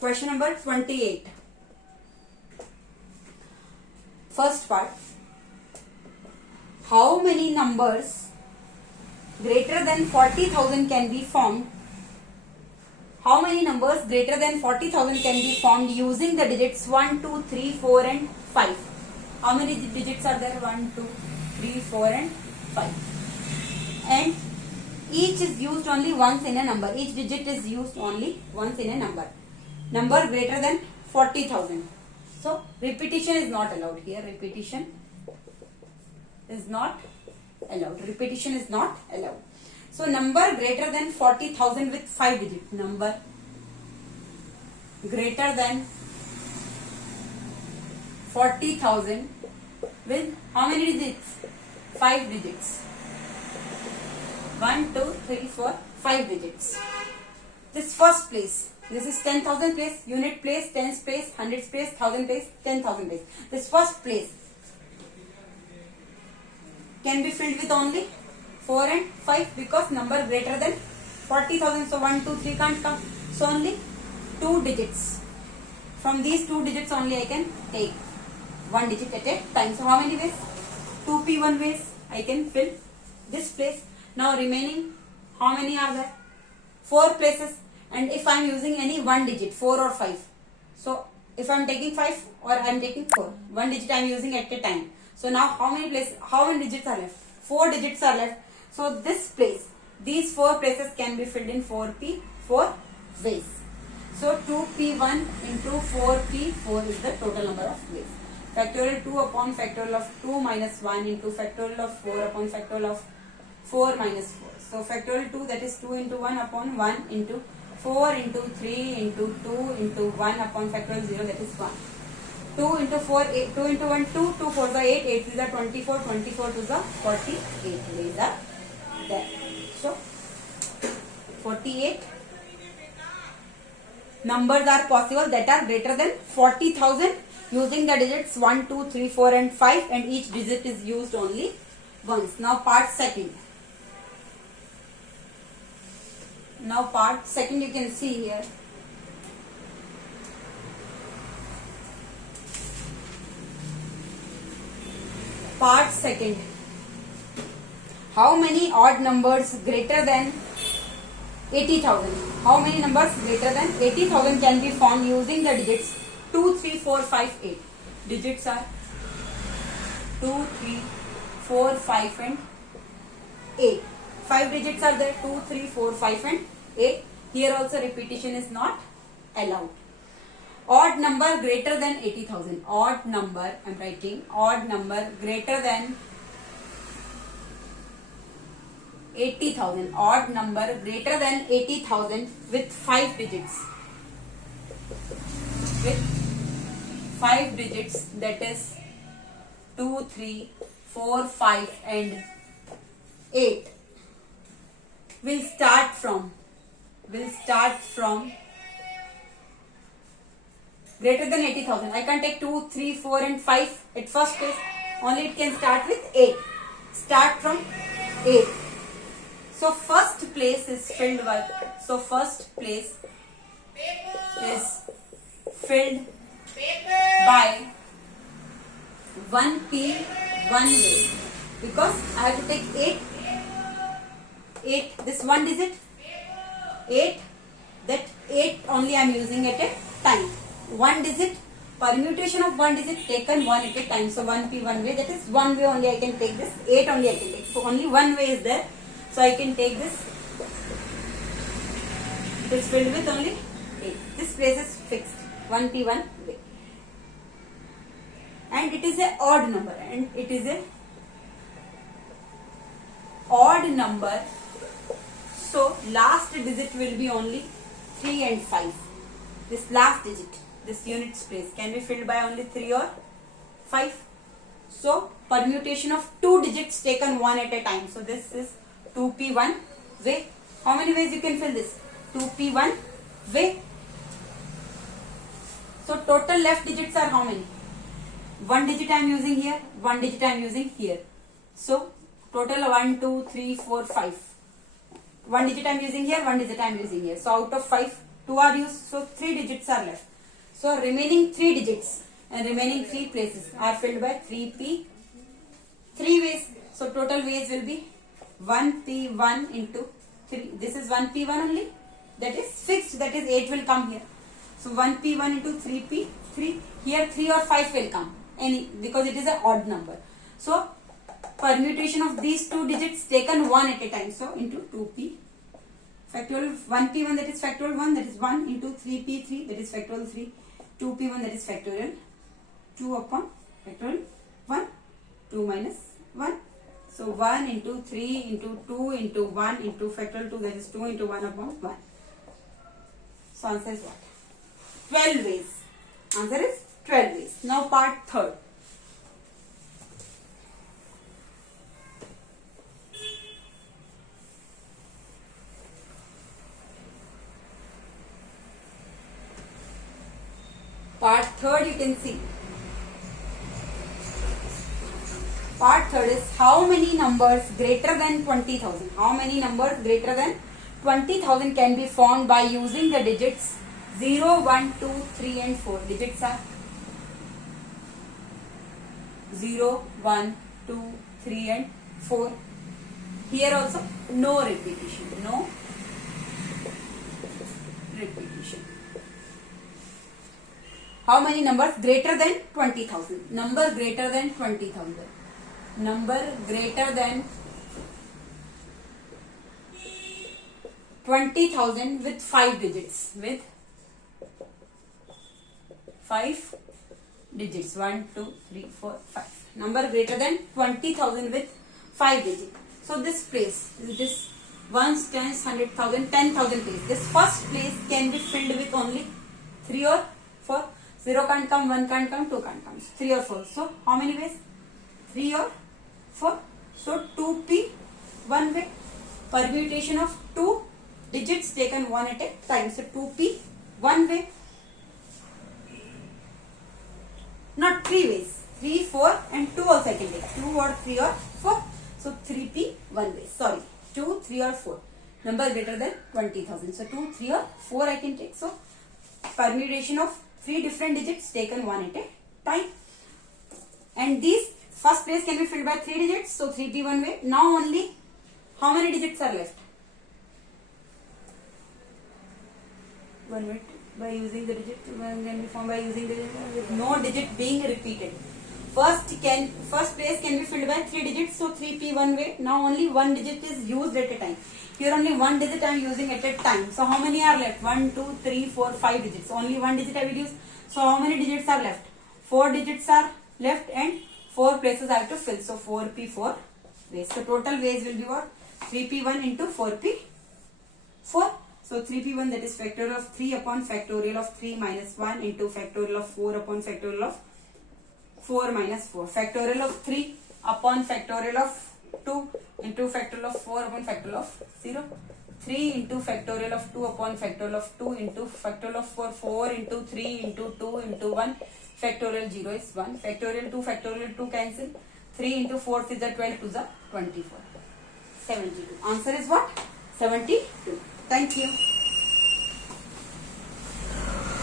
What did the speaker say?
Question number 28. First part. How many numbers greater than 40,000 can be formed? How many numbers greater than 40,000 can be formed using the digits 1, 2, 3, 4 and 5? How many digits are there? 1, 2, 3, 4 and 5. And each is used only once in a number. Each digit is used only once in a number. Number greater than 40,000. So repetition is not allowed here. Repetition is not allowed. Repetition is not allowed. So number greater than 40,000 with 5 digits. Number greater than 40,000 with how many digits? 5 digits. 1, 2, 3, 4, 5 digits. This first place. This is 10,000 place, unit place, tens place, hundreds place, thousand place, 10,000 place. This first place can be filled with only 4 and 5 because number greater than 40,000. So 1, 2, 3 can't come. So only 2 digits. From these 2 digits only I can take 1 digit at a time. So how many ways? 2p1 ways I can fill this place. Now remaining, how many are there? 4 places. And if I am using any 1 digit, 4 or 5. So if I am taking 5 or I am taking 4, 1 digit I am using at a time. So now how many digits are left? 4 digits are left. So this place, these 4 places can be filled in 4p, 4 ways. So 2p1 into 4p4 is the total number of ways. Factorial 2 upon factorial of 2 minus 1 into factorial of 4 upon factorial of 4 minus 4. So factorial 2, that is 2 into 1 upon 1 into 4 into 3 into 2 into 1 upon factorial 0, that is 1. 2 into 4, 8, 2 into 1, 2, 2 4 is 8, 8 is 24, 24 to the 48 ways are there. So 48 numbers are possible that are greater than 40,000 using the digits 1, 2, 3, 4 and 5, and each digit is used only once. Now part second. Now part second, you can see here. Part second. How many odd numbers greater than 80,000? How many numbers greater than 80,000 can be formed using the digits 2, 3, 4, 5, 8? Digits are 2, 3, 4, 5 and 8. 5 digits are there, 2, 3, 4, 5 and 8. Here also repetition is not allowed. Odd number greater than 80,000. Odd number, I am writing, odd number greater than 80,000. Odd number greater than 80,000 with 5 digits. With 5 digits, that is 2, 3, 4, 5 and 8. Will start from greater than 80,000. I can take 2, 3, 4 and 5 at first place. Only it can start with 8. Start from 8. So first place is filled by, by 1p1 way, because I have to take 8, this 1 digit, 8, that 8 only I am using at a time. 1 digit, permutation of 1 digit taken 1 at a time. So 1p1 way, that is 1 way only I can take this, 8 only I can take. So only 1 way is there. So I can take this. It is filled with only 8. This place is fixed, 1p1 way. And it is a odd number, So last digit will be only 3 and 5. This last digit, this units place can be filled by only 3 or 5. So permutation of 2 digits taken 1 at a time. So this is 2p1 way. How many ways you can fill this? 2p1 way. So total left digits are how many? 1 digit I am using here, 1 digit I am using here. So total 1, 2, 3, 4, 5. 1 digit I am using here, 1 digit I am using here. So out of 5, 2 are used, so 3 digits are left. So remaining 3 digits and remaining 3 places are filled by 3p 3 ways. So total ways will be 1p1 into 3. This is 1p1 only, that is fixed, that is 8 will come here. So 1p1 into 3p3. Here 3 or 5 will come, any, because it is an odd number. So permutation of these 2 digits taken one at a time. So into 2p factorial 1p1, that is factorial 1, that is 1 into 3p3, that is factorial 3, 2p1, that is factorial 2 upon factorial 1, 2 minus 1. So 1 into 3 into 2 into 1 into factorial 2, that is 2 into 1 upon 1. So answer is what? 12 ways. Answer is 12 ways. Now part third. Part third, you can see. Part third is how many numbers greater than 20,000. How many numbers greater than 20,000 can be found by using the digits 0, 1, 2, 3 and 4. Digits are 0, 1, 2, 3 and 4. Here also no repetition. No repetition. How many numbers greater than 20,000? Number greater than 20,000. Number greater than 20,000 with 5 digits. With 5 digits. 1, 2, 3, 4, 5. Number greater than 20,000 with 5 digits. So this place, this ones, tens, 100,000, 10,000 place. This first place can be filled with only 3 or 4. 0 can't come, 1 can't come, 2 can't come. 3 or 4. So how many ways? 3 or 4. So 2p one way. Permutation of 2 digits taken one at a time. So 2p one way. Not 3 ways. 3, 4 and 2 also I can take. 2 or 3 or 4. So 3p one way. Sorry. 2, 3 or 4. Number greater than 20,000. So 2, 3 or 4 I can take. So permutation of 3 different digits taken one at a time. And these first place can be filled by 3 digits. So 3p one way. Now only how many digits are left? 1 minute. By using the digit, one can be formed by using the digit with no digit being repeated. First place can be filled by 3 digits. So 3p one way. Now only 1 digit is used at a time. Here only 1 digit I am using at a time. So how many are left? 1, 2, 3, 4, 5 digits. Only 1 digit I will use. So how many digits are left? 4 digits are left and 4 places I have to fill. So 4p 4 ways. So total ways will be what? 3p1 into 4p 4. So 3p1, that is factorial of 3 upon factorial of 3 minus 1 into factorial of 4 upon factorial of 4 minus 4. Factorial of 3 upon factorial of 2 into factorial of 4 upon factorial of 0. 3 into factorial of 2 upon factorial of 2 into factorial of 4. 4 into 3 into 2 into 1. Factorial 0 is 1. Factorial 2 cancel. 3 into 4 is the 12 to the 24. 72. Answer is what? 72. Thank you.